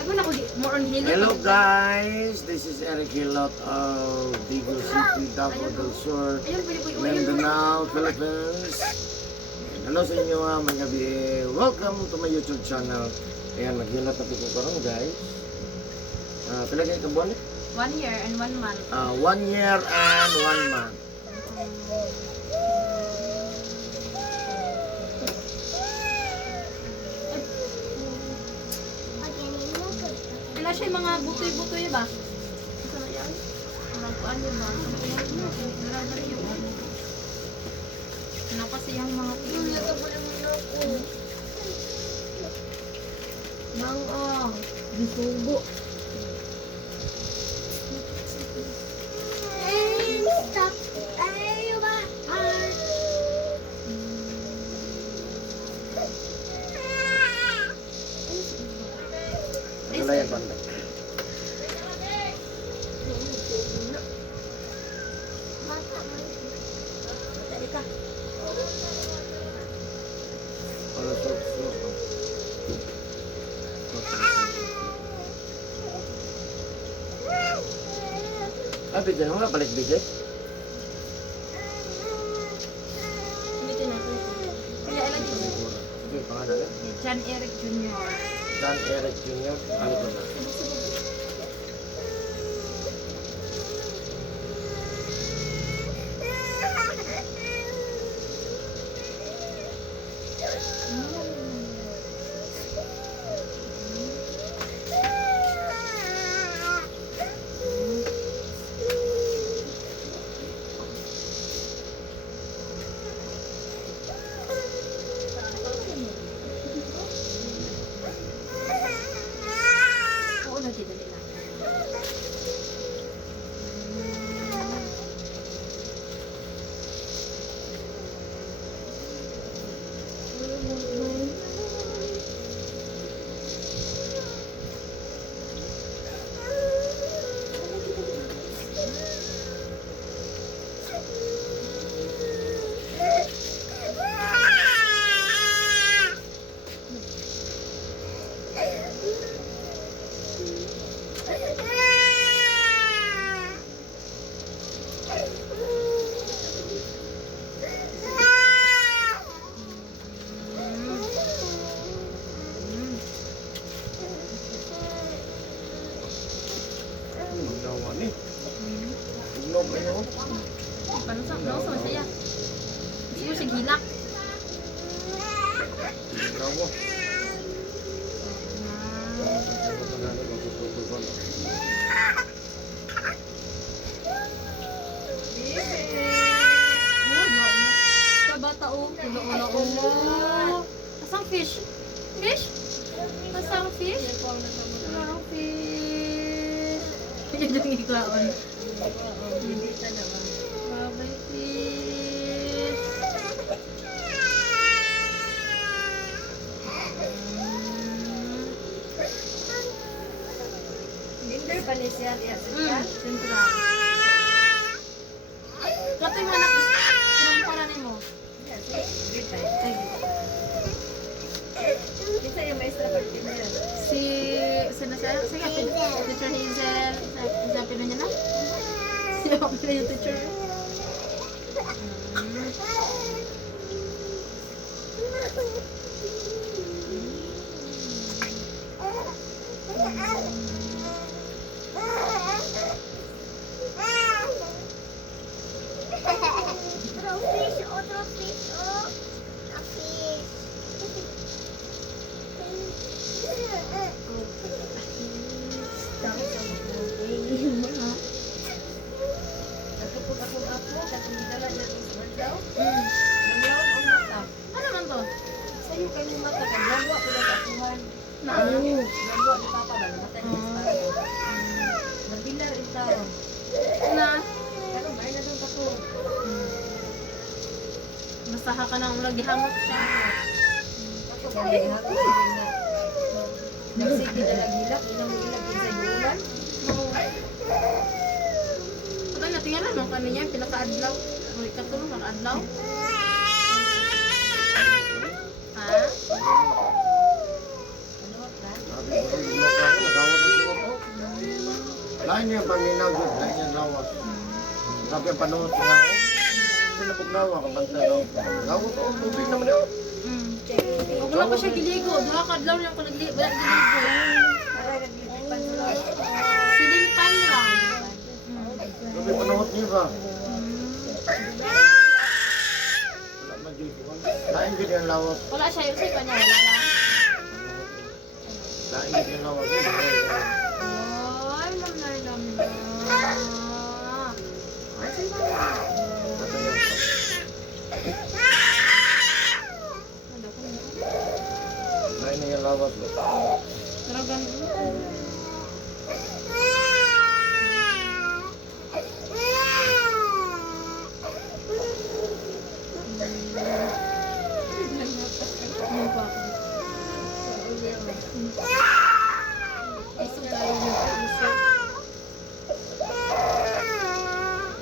Ako na ko more on hilot. Hello guys, this is Eric Hilot of Vigo City, Davao del Sur, Ayun, pwede po yung Mindanao, Philippines. Hello sa inyo mga gabi. Welcome to my YouTube channel. Ayan, maghilot na po karon guys. Pila kayo kabuan? 1 year and 1 month. 1 year and 1 month. Wala siya yung mga butoy-butoy ba? Ito na yan. Walang kuan yun ba? Narabar yung ano. Wala pa siyang mga tingin. Mang disugo. Stop. Ay, ba? Wala yan banda. Para sok-sok. Bigyan mo nga, balik bigay. Hindi natin. Kaya ilan yun? Sige, pangalan yan. John Eric Jr. John Eric Jr. Ano ba na? Oo, nagdidali na. Magdawan eh. Ugnog kayo. Paano sa masaya? Gusto ko siya hilak. Bravo. Bata o, ulo. Asang fish? Fish? Asang fish? Asang fish? Yan yung ikaon. Babay fish. Linder pa ni siya diya sa Sentral. Kato yung anak ko. Sinong paranin mo? Ay, Kita yung maestra pagpinira. si sige, teacher Hazel. Sa pino niya na? Siya pa pala yung teacher. Otro fish, oh. A fish. Nakapag ako, katong dala niya sa daw. Nangyaw ang mata. Ano man to? Sa'yo kayo mata, kagwawa ko na katuhan. Na Gwawa ni Papa ba, namatay ni Papa. Nabila rin tao. na Pero may na doon ako. masaha ka nang naghihamot siya. Ako, galing ako. Nagsige na lang hilak, inang hilak din sa yulan. Patay na tingnan mo kaniya pinaka-adlaw. May katulong ng adlaw. Ha? Ano ka? Sabi ko, Lain niya paminaw dyan, lain niya lawas. Sabi ang panood ko na ako. Pinapugnaw ako, kanta daw. Gawa ko, tubig naman yun. Huwag na pa siya giligo. Duha ka daw lang ko nagligo. Wala giligo. Silimpan lang. Sabi panood niya ba? Wala magiligo. Lain din yung lawas. Wala siya. Yung sipa niya. Wala lang. Lain din yung lawas. Ay, lam. Ay, sipa niya. Lain na yung lawas. Taragan.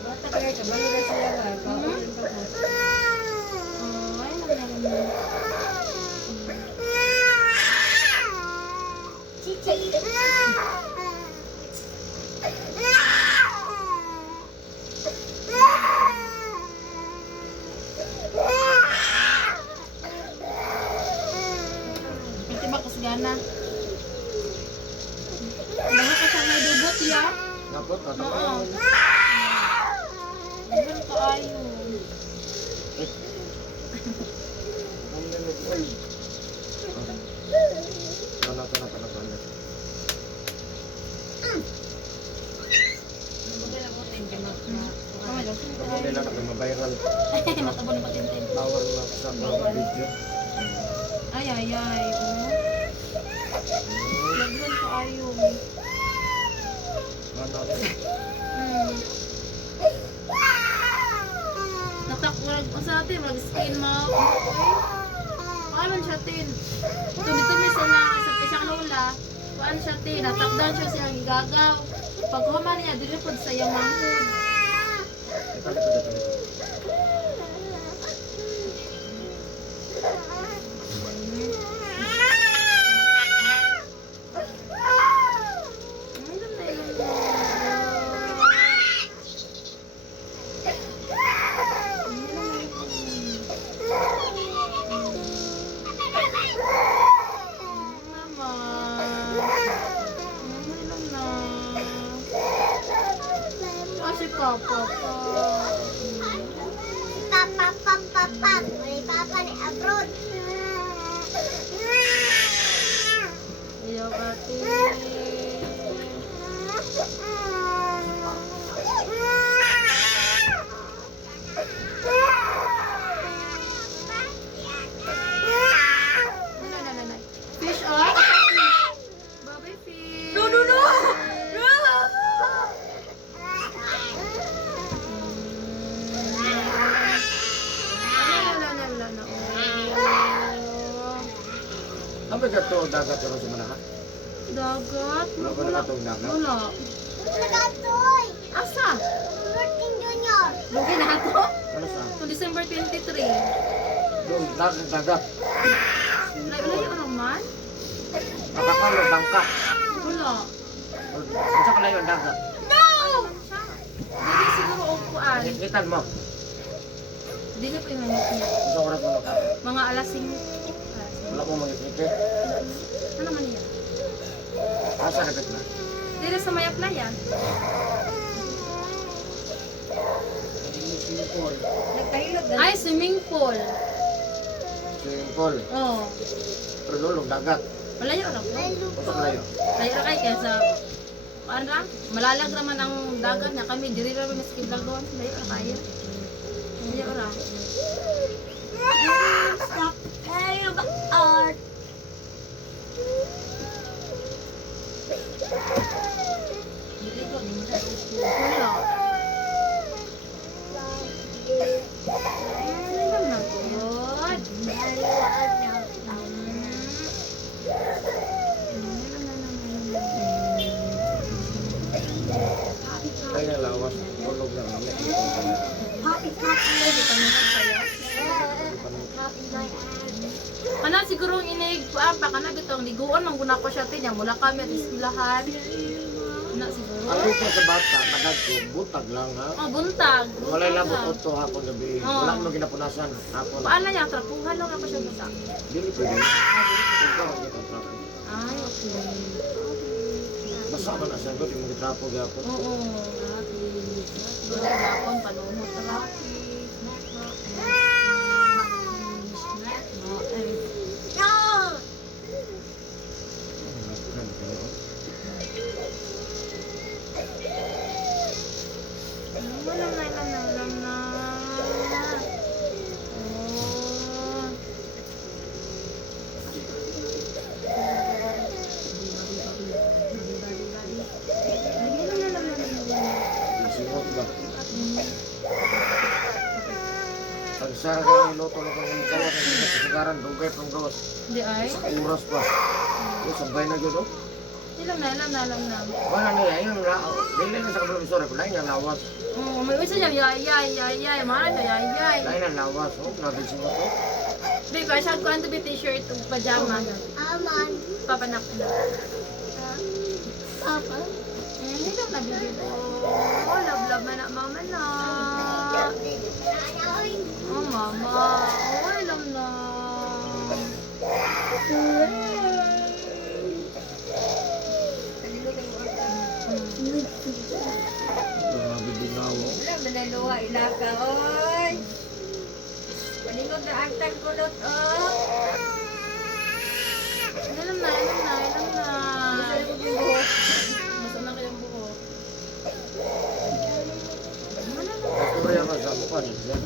Bata kaya ka, balik siya nga. Paulan pa ko. Ay, lam. Ito ba kasgana? Bago ka siya may dugot ya? Dapat, Oo. tatapos. Ganun ka ayo. Buti na buti, hindi mag- Kamay daw. Viral. Matabo na patintin. Power na sa mga video. Ay. Oh. Ganun ka ayo. Ano? Natakwarag pa sa atin, mag-skin mo. Paano siya tin? Tumi-tumi sila sa isang lola. Paano siya tin? Natakdan siya siyang igagaw. Pag huma niya, dilipod sa iyang manghod. Ito, ito. Si Papa pa. Papa. May papa ni abroad. Ayaw ate. Nanay. Fish off? Baby fish. No. Ano ba ito dagat pero sa manahan? Dagat? Wala ba nakatong dagat? Wala. Nagatoy. Asa? Working Junior. Lugi na ako? Ano sa? So, December 23. Doon, dagat. Layo naman? Nakakalo, bangka. Wala. Isa ka layo, dagat. No! Dili siguro upuan. Ikitan mo. Dili po yung manok niya. Isa oras mo ka. Mga alas 5. Wala ko mag-ikit. Ano man yan? Asa na na? Dili sa Mayak na yan. Nagtahilog na. Ay, swimming pool. Swimming pool. Oh. Pero lulog, dagat. Malayo lang po. Ito ka layo. Layo kay kaysa ano lang, malalag naman ang dagat niya. Kami, diri naman may skip lang doon. Layo lang kayo. Layo lang. Stop. Kayo ba art? Wala. Sino na po? Kaya lawas. Tulog lang namin. Happy night. Kana siguro inig pa kana bitong liguan man guna ko siya tinya mula kami at eskwelahan. Na siguro. Ang luto sa bata, kadagko, butag lang ha. Oh, buntag. Wala Buntag labot lang. o to hapon gabi. Oo. Wala mo ginapunasan hapon. Paano niya? Trapuhan lang ako siya basta. Dili pwede. Ikaw ang itatrapo. Ay, okay. Basta man na siya, di mo gitrapo gapon. Oo. Wala gapon, panunod. No! Singot ba? Pag sa niluto na kung gawas, ang kasagaran, dugay pang gawas. Hindi ay. Sa oras pa. Sabay na gano'n. Ilang na. Wala niya, yung dili na sa kabalo isura, lain ang lawas. Oo, may isa niya, yay. Mahal niya, yay. Lain ang lawas, nabil singot to. Di ba, siya ko ang tabi t-shirt o pajama. Aman. Papanak na. Papa. Hindi lang nabili ko. Oh, love man na mama na. Oh, mama. Oh, alam na. Kanino kayo order? Grabe binawo. Wala, manaluha, ilaka, oy! Paningod na ang tagkulot, oh! Alam na. Masaya ko yung buhok. Masa na kayang buhok. Istorya ka sa mukha niya.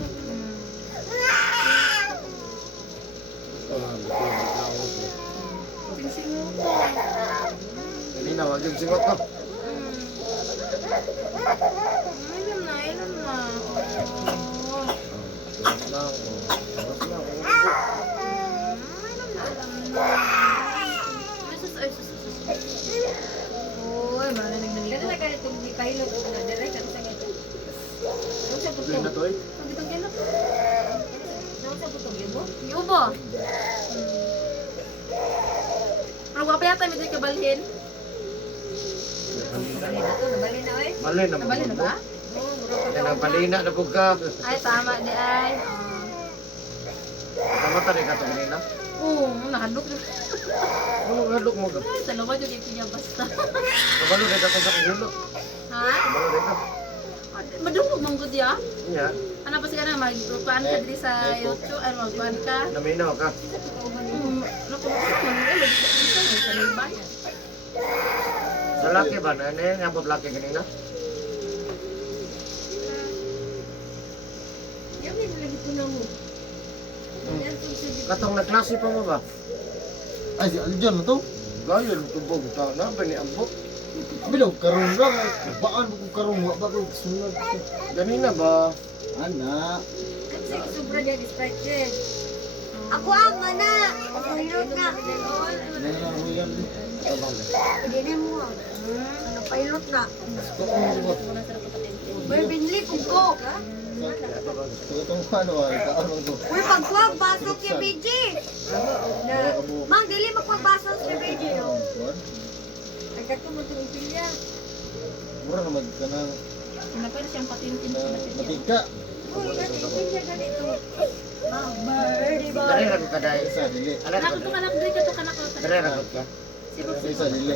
Binawo ko. Singsing mo ko. Kanina, wag yung singot ko. Alam na. Oh. Singot lang, singot lang. Uy, marinig na Ganun nito. na ganito, hindi kahilot na, direct ang sangit. Ano sa Tuloy na butong? to eh. Pag itong kinap. Ano sa butong, yun mo? Yubo. Pero wapa yata may di kabalhin. Nabali na to, nabali na, oy! Malay na Nabali na ba? Oo, mura Yan ang palina na po ka. Ay, tama di ay. Kamata rin ka ito kanina. Oo, nahadlok na. Ano ngalok mo ka? Ay, sa loob yung ito niya basta. Kabalo rin ka ito sa kagilo. Ha? Kabalo rin ka. Madungog mong good ya? Yan. Ano pa siya na, magpuan ka diri sa YouTube, ay magpuan ka. Naminaw ka. Nakuha ko man nila, dito sa nilbay. Sa laki ba? Ano yan? Abot laki kanina? Yan, may lagi ito na mo. Yan, sige. Katong nagklase pa mo ba? Ay, si Aljan na to. Gaya, tubog ta na. Ba ni abot? Bilog, karong lang. Baan ko karong, wa ba ko sunod. Ganina ba? Anak. Kasi sobra niya, Sprite din. Ako ang mana. Pilot na. Nailang mo yan. Tabang ba? Hindi na mo. Ano pilot na. Gusto ko mo. Uy, binli ko. Tugatong ano, ay kaarong to. Uy, pagkuwag, pasok si BG. Na, Mang, dili magpapasok si BG. No? Kuwan? nagkatumot yung pilya. Mura naman ka na Ano pa siyang patintin na sa natin. matika. Uy, kasi pilya ganito. Birdie boy. Dari ragot ka dahil. Isa, dili. Alam Anak ko ko kanak diri ka to kanak ko. Dari ragot ka. Isa, dili.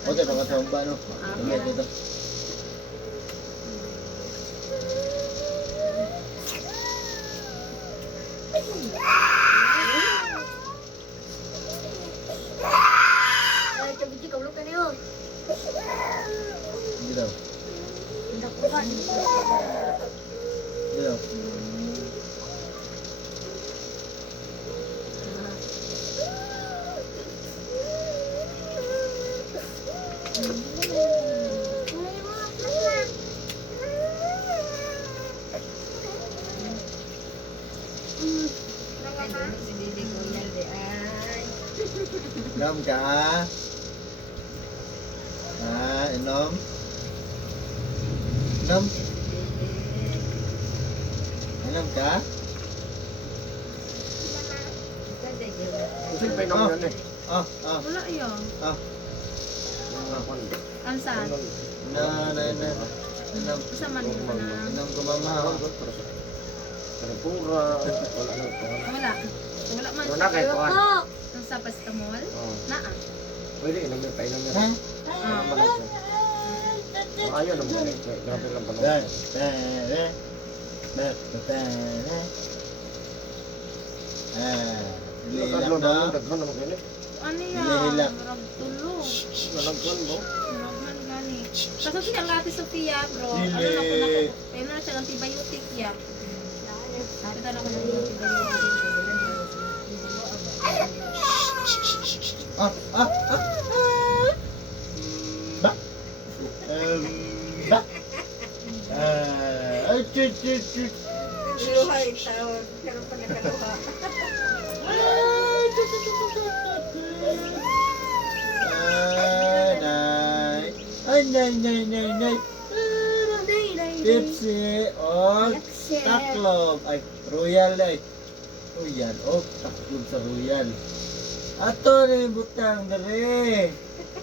Okay, pangatawang ba, no? Ano ito? Ay, si BG, kaulo ka na yun. Hindi daw. Nakuha. Hindi daw. Si Bibi ko yan, di ay. Inom ka? Ha, inom? Inom? Inom ka? Kada yun. Kasi pa naman yan eh. Ah, Wala iya. Ansan? Sa man mo na. Inang kumamahon. Kanipura. Wala na ito. Wala. Wala man Wala siya. kay kuan. Ang sa pastamol? Oh. Naa. Pwede, inom niya, painom niya. Ha? Ayaw naman. Grabe lang pa. Dan. Lilak na. Daghan naman kayo. Ano yan? Hilak. Marag tulog. Nalagyan mo. Marag man gani. Kaso siya ang ate Sofia, bro. Ano Dili. na ko na ko. Ayun na siya, antibiotic ya. Kita na ko na antibiotic. Ba? Ba? Ay, chut. Luha yung tawag. Pero pa nakaluha. Ay, nay. Pepsi, taklob. Ay, royal ay. Royal, taklob sa royal. Ato ni butang dere.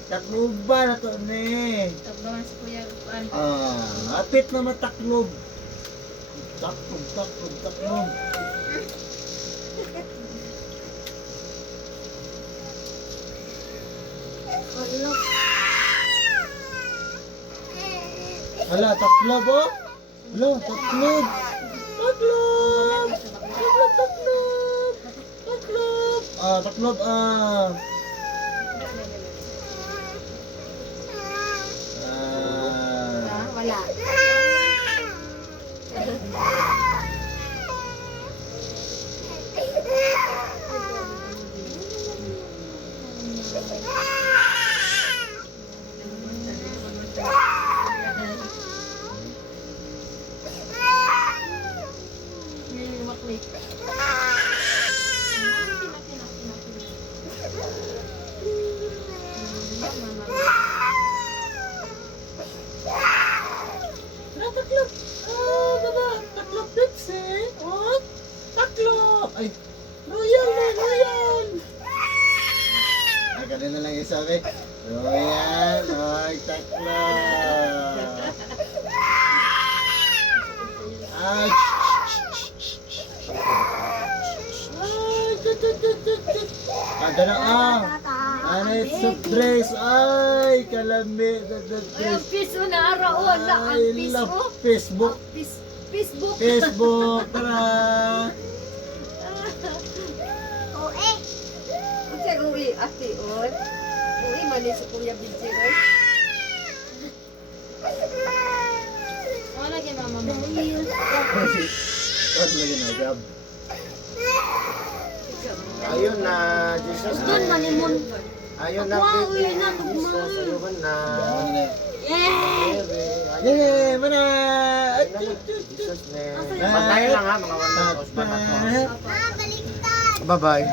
Takloban ato ni. Tagbawan si Kuya. Apit na mataklob. Taklob. Wala, taklob oh. Wala, taklob. Taklob. Wala. Taklob. Baba. Taklob Pepsi. Taklob. Ay, royal. Ay, kanina lang yung sabi. Royal. Ay, taklob. Ay, Ada na Ano yung soft drinks? Ay, kalami. Ay, ang piso na araw. Wala, ang I love piso. Facebook. Facebook. Facebook, tara. Unsa ui ate on? Ui mali sa Kuya Binsiroy. Wala kay mama mo. Ano lagi na, Gab? Ayun na, Jesus na. Doon manimon. Ayun na, Wow, baby. yun na, Jesus, ayun na. Ano na? Yay! Yay! Mana! Ayun na, Jesus na. Bantayan lang ha, mga 1 hours pa na to. Baliktad. Bye-bye.